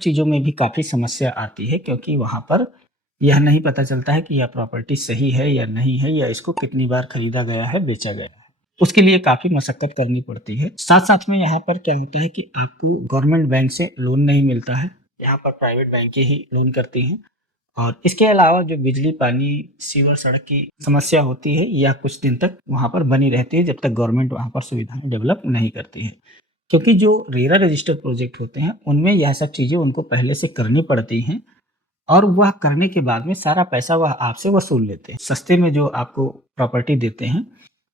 चीज़ों में भी काफ़ी समस्या आती है क्योंकि वहाँ पर यह नहीं पता चलता है कि यह प्रॉपर्टी सही है या नहीं है या इसको कितनी बार खरीदा गया है, बेचा गया है। उसके लिए काफ़ी मशक्कत करनी पड़ती है। साथ-साथ में यहाँ पर क्या होता है कि आपको गवर्नमेंट बैंक से लोन नहीं मिलता है। यहाँ पर प्राइवेट बैंकें ही लोन करती हैं और इसके अलावा जो बिजली, पानी, सीवर, सड़क की समस्या होती है, यह कुछ दिन तक वहाँ पर बनी रहती है जब तक गवर्नमेंट वहाँ पर सुविधाएँ डेवलप नहीं करती है। क्योंकि जो रेरा रजिस्टर्ड प्रोजेक्ट होते हैं, उनमें यह सब चीज़ें उनको पहले से करनी पड़ती हैं और वह करने के बाद में सारा पैसा वह आपसे वसूल लेते हैं। सस्ते में जो आपको प्रॉपर्टी देते हैं,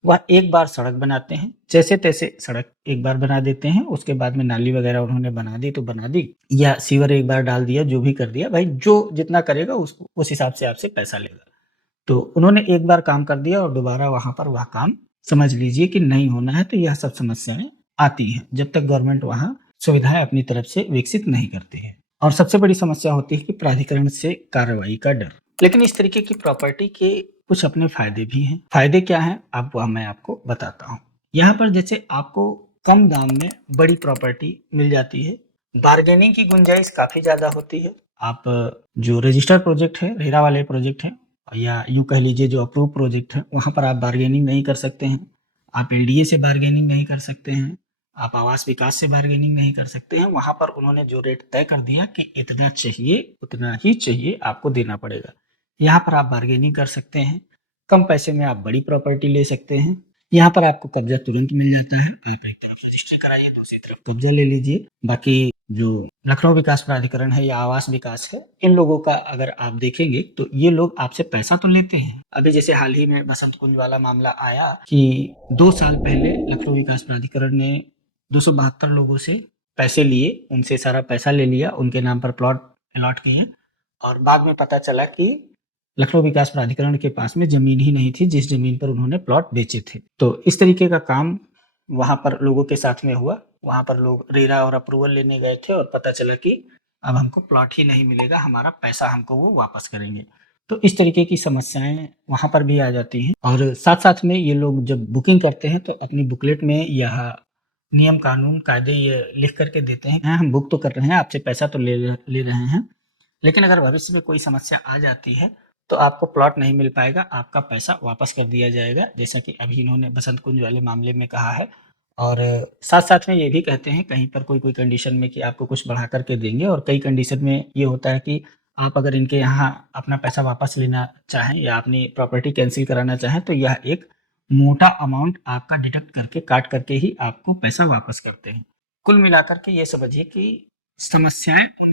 वह एक बार सड़क बनाते हैं, जैसे-तैसे सड़क एक बार बना देते हैं, उसके बाद में नाली वगैरह उन्होंने बना दी तो बना दी या सीवर एक बार डाल दिया, जो भी कर दिया, भाई जो जितना करेगा उसको उस हिसाब से आपसे पैसा लेगा। तो उन्होंने एक बार काम कर दिया और दोबारा वहाँ पर वह काम समझ लीजिए कि नहीं होना है, तो यह सब समस्याएँ आती हैं, जब तक गवर्नमेंट वहाँ सुविधाएँ अपनी तरफ से विकसित नहीं करती है। और सबसे बड़ी समस्या होती है कि प्राधिकरण से कार्रवाई का डर। लेकिन इस तरीके की प्रॉपर्टी के कुछ अपने फ़ायदे भी हैं। फ़ायदे क्या हैं? अब वह मैं आपको बताता हूँ। यहाँ पर जैसे आपको कम दाम में बड़ी प्रॉपर्टी मिल जाती है। बार्गेनिंग की गुंजाइश काफ़ी ज़्यादा होती है। आप जो रजिस्टर्ड प्रोजेक्ट है, रेरा वाले प्रोजेक्ट हैं या यूँ कह लीजिए जो अप्रूव प्रोजेक्ट है, वहाँ पर आप बार्गेनिंग नहीं कर सकते हैं। आप एलडीए से बार्गेनिंग नहीं कर सकते हैं। आप आवास विकास से बार्गेनिंग नहीं कर सकते हैं। वहाँ पर उन्होंने जो रेट तय कर दिया कि इतना चाहिए, उतना ही चाहिए आपको देना पड़ेगा। यहाँ पर आप बार्गेनिंग कर सकते हैं। कम पैसे में आप बड़ी प्रॉपर्टी ले सकते हैं। यहाँ पर आपको कब्ज़ा तुरंत मिल जाता है। आप एक तरफ रजिस्ट्री कराइए, दूसरी तरफ कब्ज़ा ले लीजिए। बाकी जो लखनऊ विकास प्राधिकरण है या आवास विकास है, इन लोगों का अगर आप देखेंगे तो ये लोग आपसे पैसा तो लेते हैं। अभी जैसे हाल ही में बसंत कुंज वाला मामला आया कि 2 साल पहले लखनऊ विकास प्राधिकरण ने 272 लोगों से पैसे लिए, उनसे सारा पैसा ले लिया, उनके नाम पर प्लॉट अलॉट किए और बाद में पता चला कि लखनऊ विकास प्राधिकरण के पास में ज़मीन ही नहीं थी, जिस ज़मीन पर उन्होंने प्लॉट बेचे थे। तो इस तरीके का काम वहाँ पर लोगों के साथ में हुआ। वहाँ पर लोग रेरा और अप्रूवल लेने गए थे और पता चला कि अब हमको प्लॉट ही नहीं मिलेगा, हमारा पैसा हमको वो वापस करेंगे। तो इस तरीके की समस्याएँ वहाँ पर भी आ जाती हैं और साथ-साथ में ये लोग जब बुकिंग करते हैं तो अपनी बुकलेट में यह नियम, कानून, कायदे ये लिख कर के देते हैं, हाँ, हम बुक तो कर रहे हैं, आपसे पैसा तो ले रहे हैं, लेकिन अगर भविष्य में कोई समस्या आ जाती है, तो आपको प्लॉट नहीं मिल पाएगा, आपका पैसा वापस कर दिया जाएगा, जैसा कि अभी इन्होंने बसंत कुंज वाले मामले में कहा है। और साथ-साथ में ये भी कहते हैं कहीं पर कोई-कोई कंडीशन में कि आपको कुछ बढ़ा कर के देंगे और कई कंडीशन में ये होता है कि आप अगर इनके यहाँ अपना पैसा वापस लेना चाहें या अपनी प्रॉपर्टी कैंसल कराना चाहें, तो यह एक मोटा अमाउंट आपका डिडक्ट करके, काट करके ही आपको पैसा वापस करते हैं। कुल मिलाकर के ये समझिए कि समस्याएँ उन